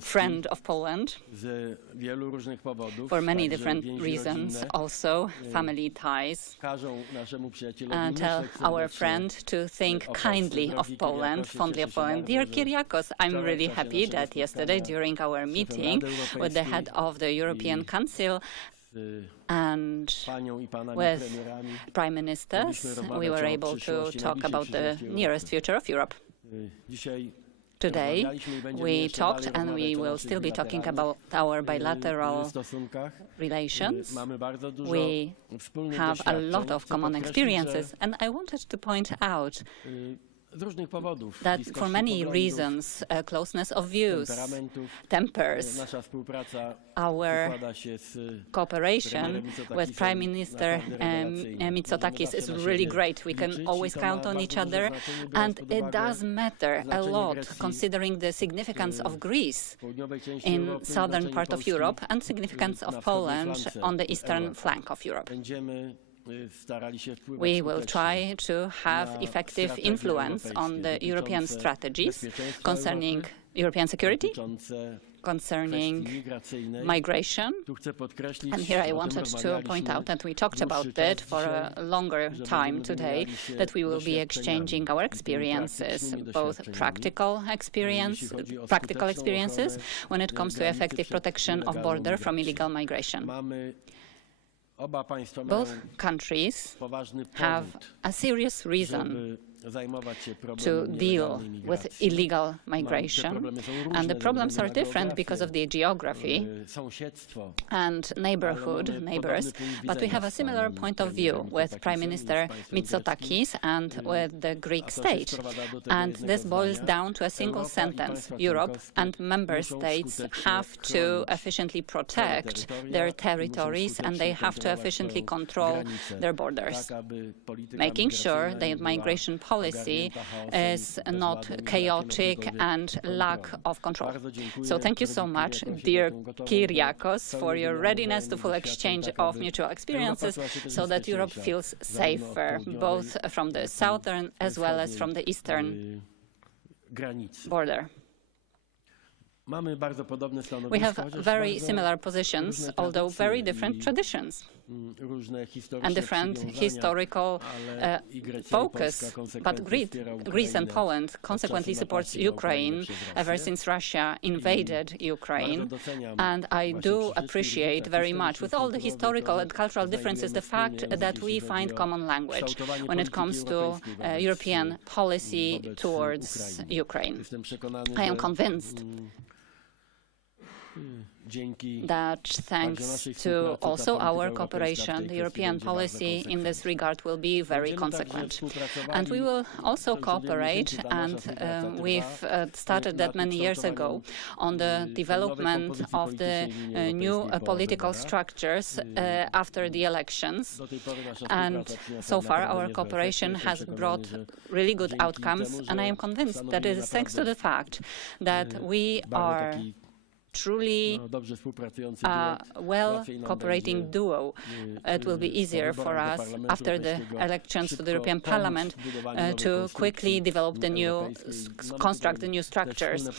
friend of Poland for many different reasons, also family ties, and tell our friend to think kindly of Poland, fondly of Poland. Dear Kyriakos, I'm really happy that yesterday during our meeting with the head of the European Council and with prime ministers, we were able to talk about the nearest future of Europe. Today, we talked, and we will still be talking about our bilateral relations. We have a lot of common experiences, and I wanted to point out that for many reasons, closeness of views, tempers, our cooperation with Prime Minister Mitsotakis is really great. We can always count on each other, and it does matter a lot considering the significance of Greece in southern part of Europe and significance of Poland on the eastern flank of Europe. We will try to have effective influence on the European strategies concerning European security, concerning migration. And here I wanted to point out that we talked about that for a longer time today, that we will be exchanging our experiences, both practical experiences when it comes to effective protection of border from illegal migration. Both countries have a serious reason to deal with illegal migration, and the problems are different because of the geography and neighbors, but we have a similar point of view with Prime Minister Mitsotakis and with the Greek state, and this boils down to a single sentence: Europe and member states have to efficiently protect their territories, and they have to efficiently control their borders, making sure that migration policy is not chaotic and lack of control. So thank you so much, dear Kyriakos, for your readiness to full exchange of mutual experiences so that Europe feels safer, both from the southern as well as from the eastern border. We have very similar positions, although very different traditions and different historical focus. But Greece and Poland consequently supports Ukraine ever since Russia invaded Ukraine. And I do appreciate very much, with all the historical and cultural differences, the fact that we find common language when it comes to European policy towards Ukraine. I am convinced that thanks to also our cooperation, the European policy in this regard will be very consequent. And we will also cooperate, and we've started that many years ago, on the development of the new political structures after the elections. And so far our cooperation has brought really good outcomes, and I am convinced that it is thanks to the fact that we are truly a well-cooperating duo. It will be easier for us after the elections to the European Parliament to quickly develop the new, construct the new structures.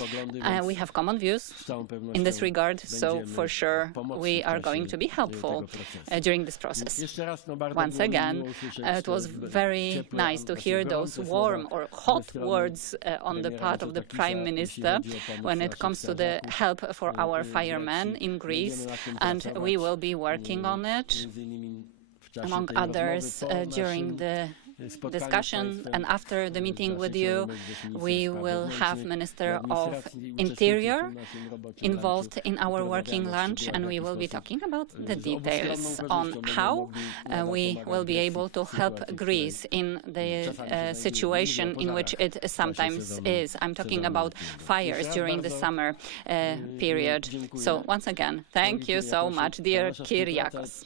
We have common views in this regard, so for sure we are going to be helpful during this process. Once again, it was very nice to hear those warm or hot words on the part of the Prime Minister when it comes to the help for our firemen in Greece, and we will be working on it, among others, during the discussion. And after the meeting with you, we will have Minister of Interior involved in our working lunch, and we will be talking about the details on how we will be able to help Greece in the situation in which it sometimes is. I'm talking about fires during the summer period. So once again, thank you so much, dear Kyriakos.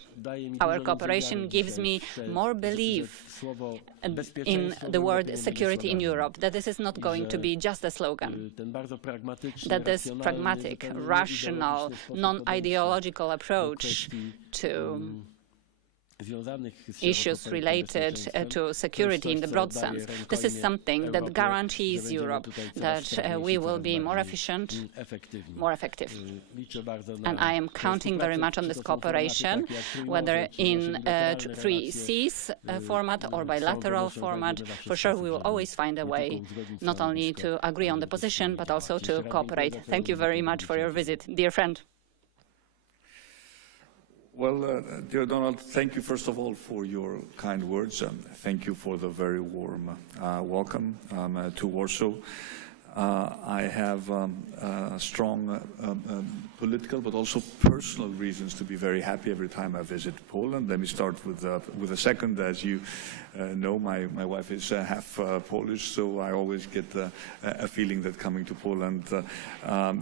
Our cooperation gives me more belief in the word security in Europe, that this is not going to be just a slogan, that this pragmatic, rational, non-ideological approach to issues related to security in the broad sense. This is something that guarantees Europe that we will be more efficient, more effective. And I am counting very much on this cooperation, whether in 3Cs format or bilateral format. For sure, we will always find a way not only to agree on the position, but also to cooperate. Thank you very much for your visit, dear friend. Well, dear Donald, thank you first of all for your kind words. Thank you for the very warm welcome to Warsaw. I have strong political but also personal reasons to be very happy every time I visit Poland. Let me start with a second. As you know, my wife is half Polish, so I always get a feeling that coming to Poland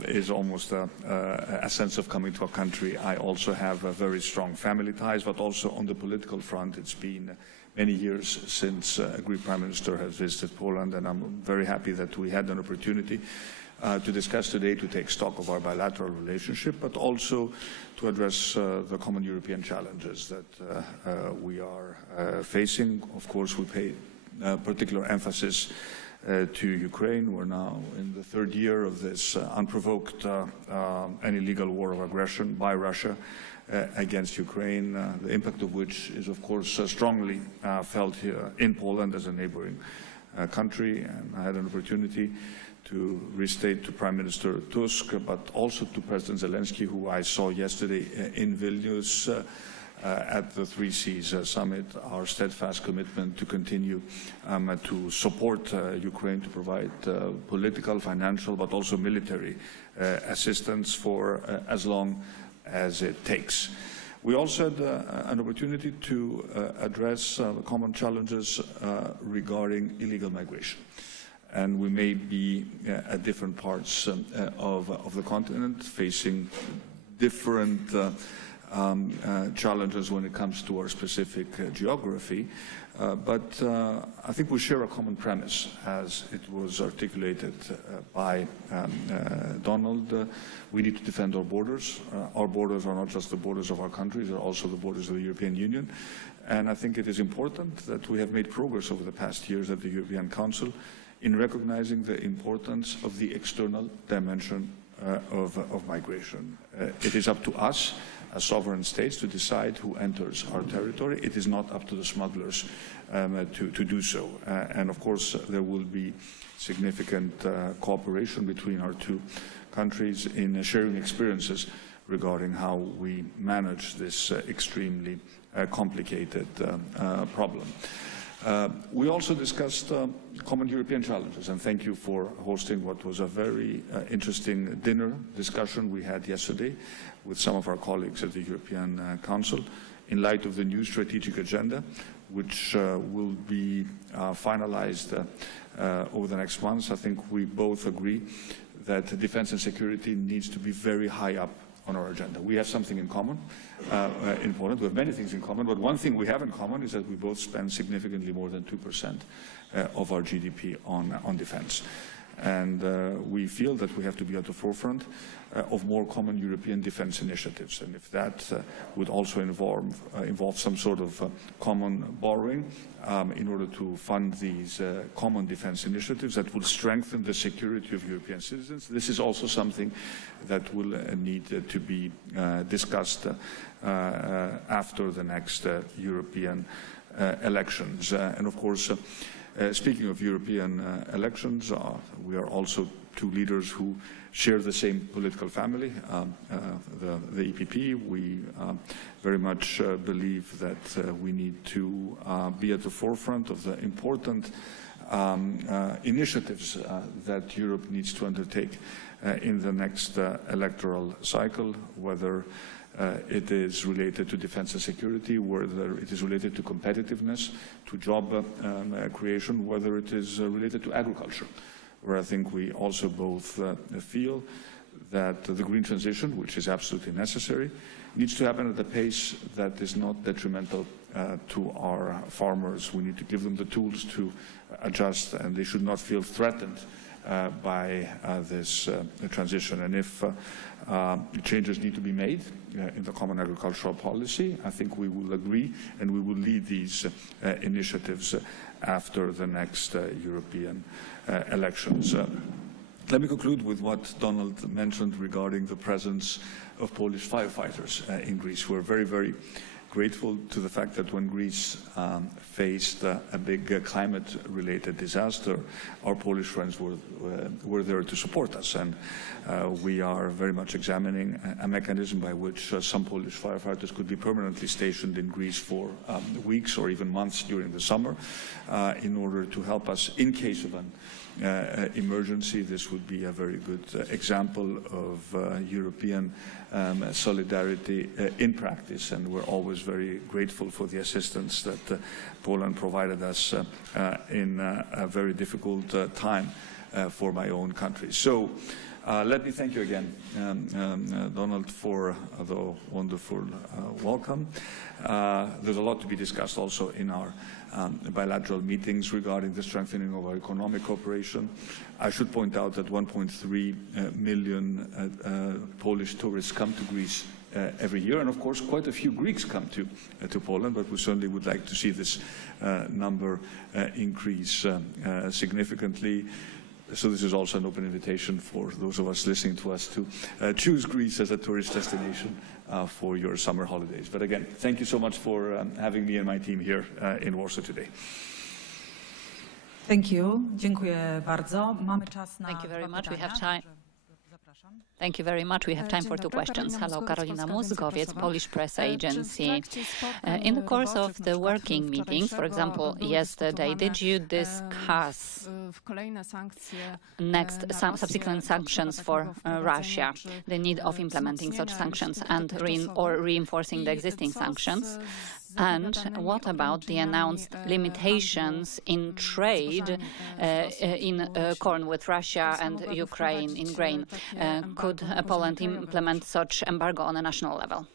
is almost a sense of coming to a country. I also have very strong family ties, but also on the political front, it's been many years since a Greek Prime Minister has visited Poland, and I'm very happy that we had an opportunity to discuss today, to take stock of our bilateral relationship, but also to address the common European challenges that we are facing. Of course, we pay particular emphasis to Ukraine. We're now in the third year of this unprovoked and illegal war of aggression by Russia against Ukraine, the impact of which is, of course, strongly felt here in Poland as a neighboring country. And I had an opportunity to restate to Prime Minister Tusk, but also to President Zelensky, who I saw yesterday in Vilnius at the 3Cs summit, our steadfast commitment to continue to support Ukraine, to provide political, financial, but also military assistance for as long as it takes. We also had an opportunity to address the common challenges regarding illegal migration. And we may be at different parts of the continent facing different challenges when it comes to our specific geography. But I think we share a common premise, as it was articulated by Donald. We need to defend our borders. Our borders are not just the borders of our countries, they're also the borders of the European Union. And I think it is important that we have made progress over the past years at the European Council in recognizing the importance of the external dimension of migration. It is up to us as sovereign states to decide who enters our territory. It is not up to the smugglers to do so. And of course, there will be significant cooperation between our two countries in sharing experiences regarding how we manage this extremely complicated problem. We also discussed common European challenges, and thank you for hosting what was a very interesting dinner discussion we had yesterday with some of our colleagues at the European Council in light of the new strategic agenda, which will be finalized over the next months. I think we both agree that defense and security needs to be very high up on our agenda. We have something in common in Poland. We have many things in common, but one thing we have in common is that we both spend significantly more than 2% of our GDP on defense. And we feel that we have to be at the forefront of more common European defense initiatives. And if that would also involve some sort of common borrowing in order to fund these common defense initiatives that will strengthen the security of European citizens, this is also something that will need to be discussed after the next European elections. And of course, speaking of European elections, we are also two leaders who share the same political family, the EPP. We very much believe that we need to be at the forefront of the important initiatives that Europe needs to undertake in the next electoral cycle, whether it is related to defense and security, whether it is related to competitiveness, to job creation, whether it is related to agriculture, where I think we also both feel that the green transition, which is absolutely necessary, needs to happen at a pace that is not detrimental to our farmers. We need to give them the tools to adjust, and they should not feel threatened by this transition. And if changes need to be made in the common agricultural policy, I think we will agree and we will lead these initiatives after the next European elections. Let me conclude with what Donald mentioned regarding the presence of Polish firefighters in Greece. We're very, very grateful to the fact that when Greece faced a big climate-related disaster, our Polish friends were there to support us. And we are very much examining a mechanism by which some Polish firefighters could be permanently stationed in Greece for weeks or even months during the summer in order to help us in case of an emergency. This would be a very good example of European solidarity in practice, and we're always very grateful for the assistance that Poland provided us in a very difficult time for my own country. So let me thank you again, Donald, for the wonderful welcome. There's a lot to be discussed also in our bilateral meetings regarding the strengthening of our economic cooperation. I should point out that 1.3 million Polish tourists come to Greece every year, and of course quite a few Greeks come to Poland, but we certainly would like to see this number increase significantly. So this is also an open invitation for those of us listening to us to choose Greece as a tourist destination for your summer holidays. But again, thank you so much for having me and my team here in Warsaw today. Thank you. Dziękuję bardzo. Mamy czas na Thank you very dwa much. We pytania. have time. Zapraszam. Thank you very much. We have time for two questions. Hello, Karolina Mózgowiec, Polish Press Agency. In the course of the working meetings, for example, yesterday, did you discuss subsequent sanctions for Russia, the need of implementing such sanctions and reinforcing the existing sanctions? And what about the announced limitations in trade in corn with Russia and Ukraine in grain? Could Poland implement such embargo on a national level?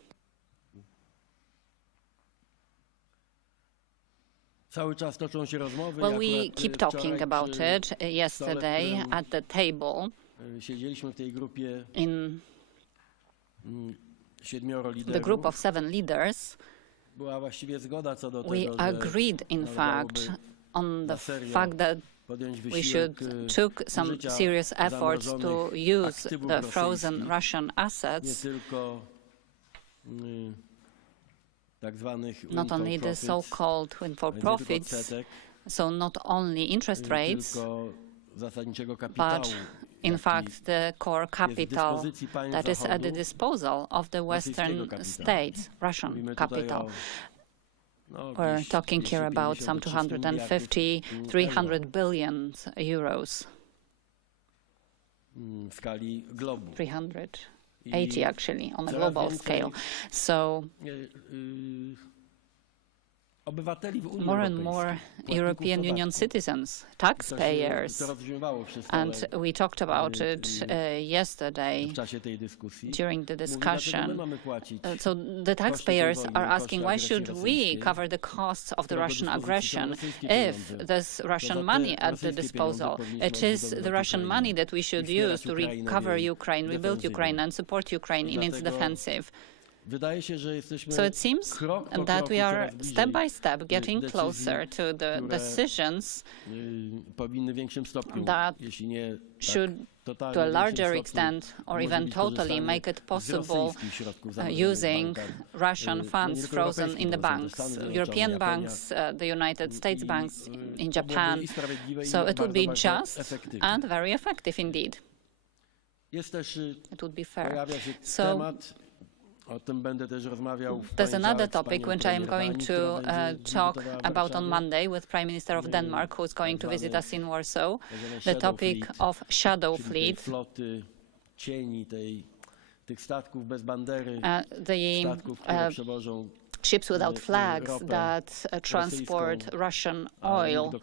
Well, we keep talking about it. Yesterday at the table in the group of 7 leaders, we agreed, in fact, on the fact that we should take some serious efforts to use the frozen Russian assets, not only the so-called windfall profits, so not only interest rates, but in fact the core capital that is at the disposal of the Western states, Russian capital. We're talking here about some 250, 300 billion euros. 380 actually on a global scale. So more and more European Union citizens, taxpayers, and we talked about it yesterday during the discussion. So the taxpayers are asking, why should we cover the costs of the Russian aggression if there's Russian money at the disposal? It is the Russian money that we should use to recover Ukraine, rebuild Ukraine, and support Ukraine in its defensive. So it seems that we are step by step getting closer to the decisions that should, to a larger extent or even totally, make it possible using Russian funds frozen in the banks, European banks, the United States banks, in Japan. So it would be just and very effective indeed. It would be fair. So there's another topic which I am going to talk about on Monday with Prime Minister of Denmark, who is going to visit us in Warsaw, the topic of shadow fleet. The ships without flags that transport Russian oil,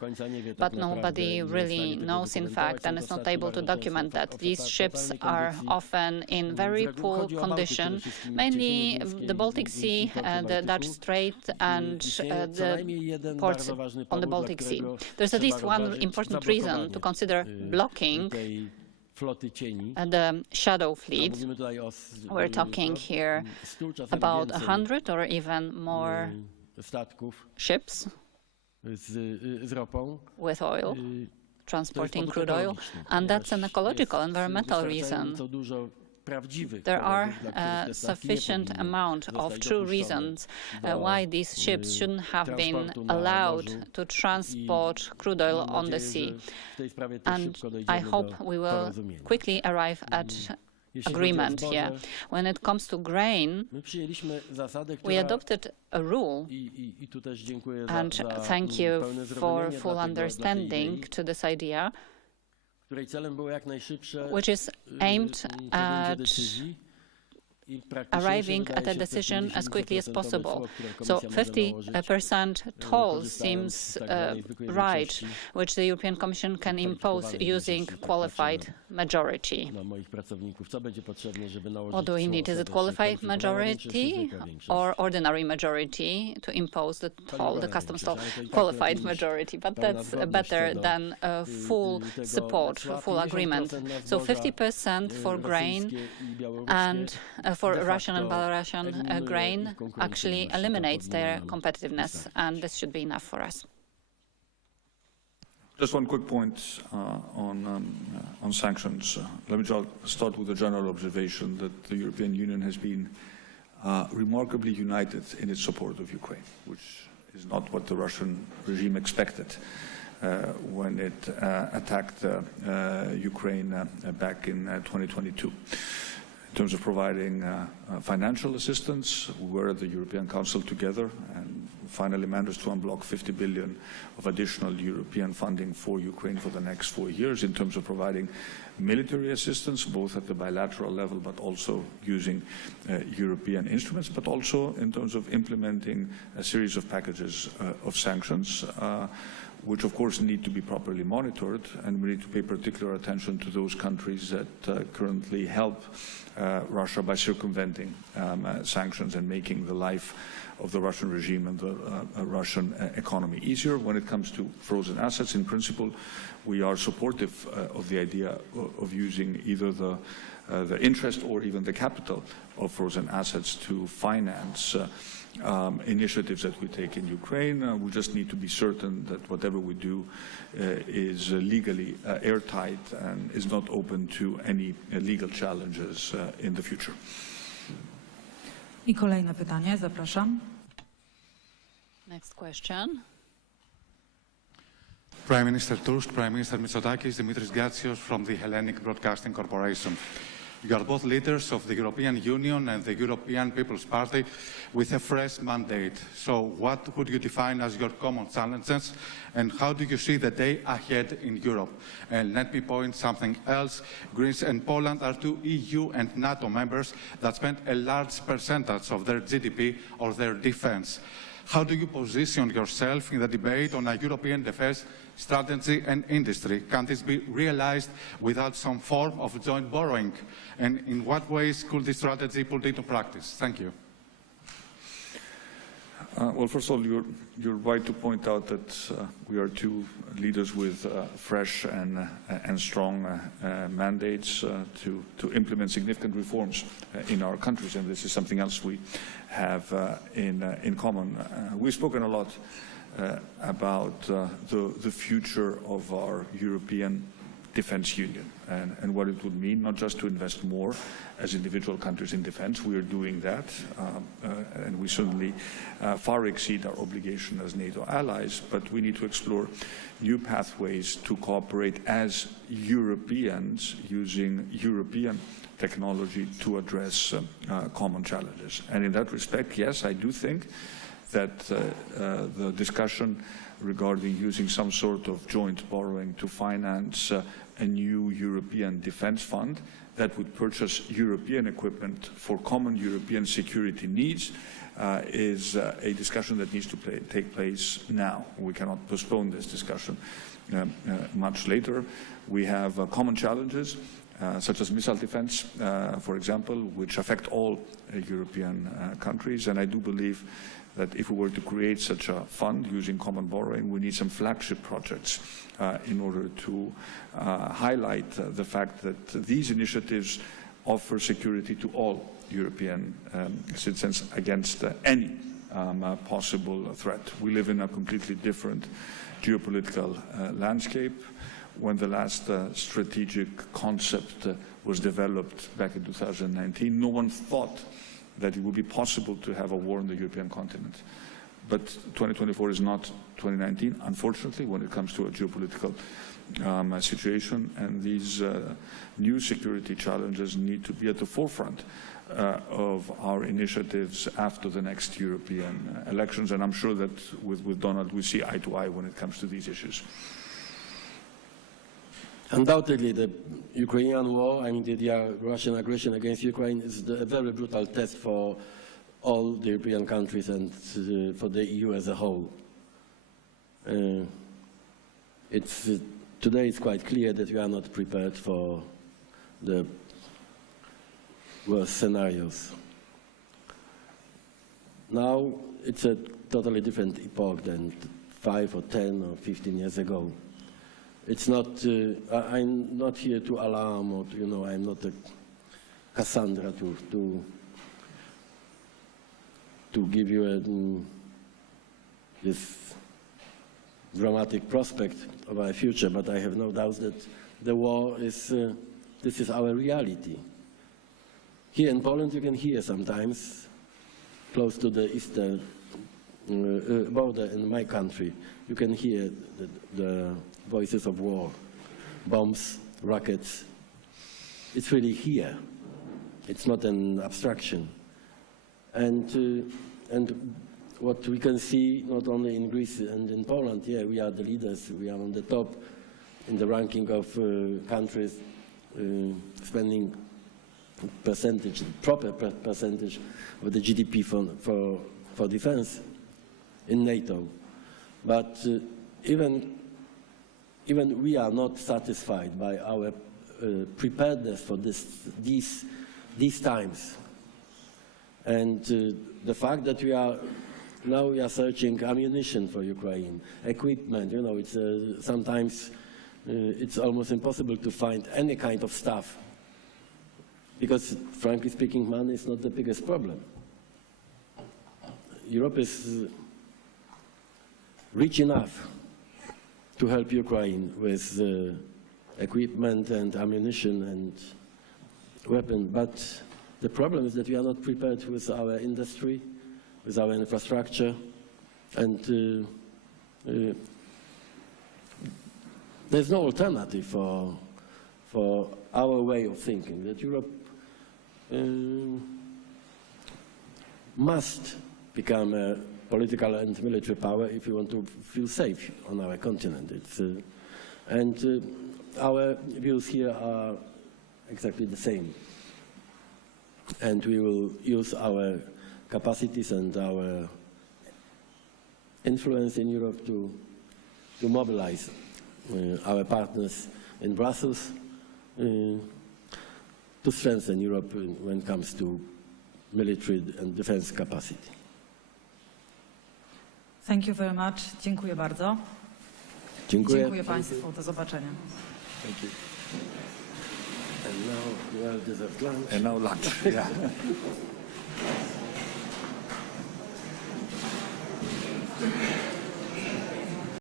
but nobody really knows, in fact, and is not able to document that. These ships are often in very poor condition, mainly the Baltic Sea, the Dutch Strait, and the ports on the Baltic Sea. There's at least one important reason to consider blocking the shadow fleet. We're talking here about 100 or even more ships with oil, transporting crude oil, and that's an ecological, environmental reason. There are a sufficient amount of true reasons why these ships shouldn't have been allowed to transport crude oil on the sea. And I hope we will quickly arrive at agreement here. When it comes to grain, we adopted a rule, and thank you for full understanding to this idea, which is aimed at arriving at a decision as quickly as possible. So 50% toll seems right, which the European Commission can impose using qualified majority. What do we need? Is it qualified majority or ordinary majority to impose the toll, the customs toll? Qualified majority, but that's better than full support, full agreement. So 50% for grain and for Russian and Belarusian grain actually eliminates their competitiveness, and this should be enough for us. Just one quick point on sanctions. Let me start with a general observation that the European Union has been remarkably united in its support of Ukraine, which is not what the Russian regime expected when it attacked Ukraine back in 2022. In terms of providing financial assistance, we were at the European Council together and finally managed to unblock 50 billion of additional European funding for Ukraine for the next 4 years. In terms of providing military assistance, both at the bilateral level but also using European instruments, but also in terms of implementing a series of packages of sanctions, which of course need to be properly monitored, and we need to pay particular attention to those countries that currently help Russia by circumventing sanctions and making the life of the Russian regime and the Russian economy easier. When it comes to frozen assets, in principle, we are supportive of the idea of using either the interest or even the capital of frozen assets to finance initiatives that we take in Ukraine. We just need to be certain that whatever we do is legally airtight and is not open to any legal challenges in the future. I kolejne pytanie, zapraszam. Next question. Prime Minister Tusk, Prime Minister Mητσοτάκη, Dimitris Gatsios from the Hellenic Broadcasting Corporation. You are both leaders of the European Union and the European People's Party with a fresh mandate. So what would you define as your common challenges, and how do you see the day ahead in Europe? And let me point something else. Greece and Poland are two EU and NATO members that spend a large percentage of their GDP on their defense. How do you position yourself in the debate on a European defense strategy and industry? Can this be realized without some form of joint borrowing? And in what ways could this strategy put into practice? Thank you. Well, first of all, you're right to point out that we are two leaders with fresh and strong mandates to implement significant reforms in our countries, and this is something else we have in common. We've spoken a lot about the future of our European defense union and what it would mean, not just to invest more as individual countries in defense. We are doing that, and we certainly far exceed our obligation as NATO allies, but we need to explore new pathways to cooperate as Europeans using European technology to address common challenges. And in that respect, yes, I do think that the discussion regarding using some sort of joint borrowing to finance a new European defense fund that would purchase European equipment for common European security needs is a discussion that needs to take place now. We cannot postpone this discussion much later. We have common challenges, such as missile defense, for example, which affect all European countries. And I do believe that if we were to create such a fund using common borrowing, we need some flagship projects in order to highlight the fact that these initiatives offer security to all European citizens against any possible threat. We live in a completely different geopolitical landscape. When the last strategic concept was developed back in 2019, no one thought that it would be possible to have a war on the European continent. But 2024 is not 2019, unfortunately, when it comes to a geopolitical situation, and these new security challenges need to be at the forefront of our initiatives after the next European elections, and I'm sure that with Donald we see eye to eye when it comes to these issues. Undoubtedly, the Ukrainian war, I mean the Russian aggression against Ukraine is a very brutal test for all the European countries and for the EU as a whole. Today it's quite clear that we are not prepared for the worst scenarios. Now it's a totally different epoch than 5 or 10 or 15 years ago. It's not, I'm not here to alarm or to, I'm not a Cassandra to give you this dramatic prospect of our future, but I have no doubt that the war is, this is our reality. Here in Poland you can hear sometimes, close to the eastern border in my country, you can hear the voices of war, bombs, rockets. It's really here. It's not an abstraction. And what we can see not only in Greece and in Poland, yeah, we are the leaders, we are on the top in the ranking of countries spending percentage, proper percentage of the GDP for defense in NATO. But even we are not satisfied by our preparedness for these times. And the fact that we are searching ammunition for Ukraine, equipment, it's sometimes it's almost impossible to find any kind of stuff. Because, frankly speaking, money is not the biggest problem. Europe is rich enough to help Ukraine with equipment and ammunition and weapons. But the problem is that we are not prepared with our industry, with our infrastructure, and there's no alternative for our way of thinking, that Europe must become a political and military power if we want to feel safe on our continent. And our views here are exactly the same. And we will use our capacities and our influence in Europe to mobilize our partners in Brussels to strengthen Europe when it comes to military and defense capacity. Thank you very much. Dziękuję bardzo. Dziękuję. Dziękuję Państwu. Do zobaczenia. Thank you. And now well-deserved lunch. And now lunch. Yeah.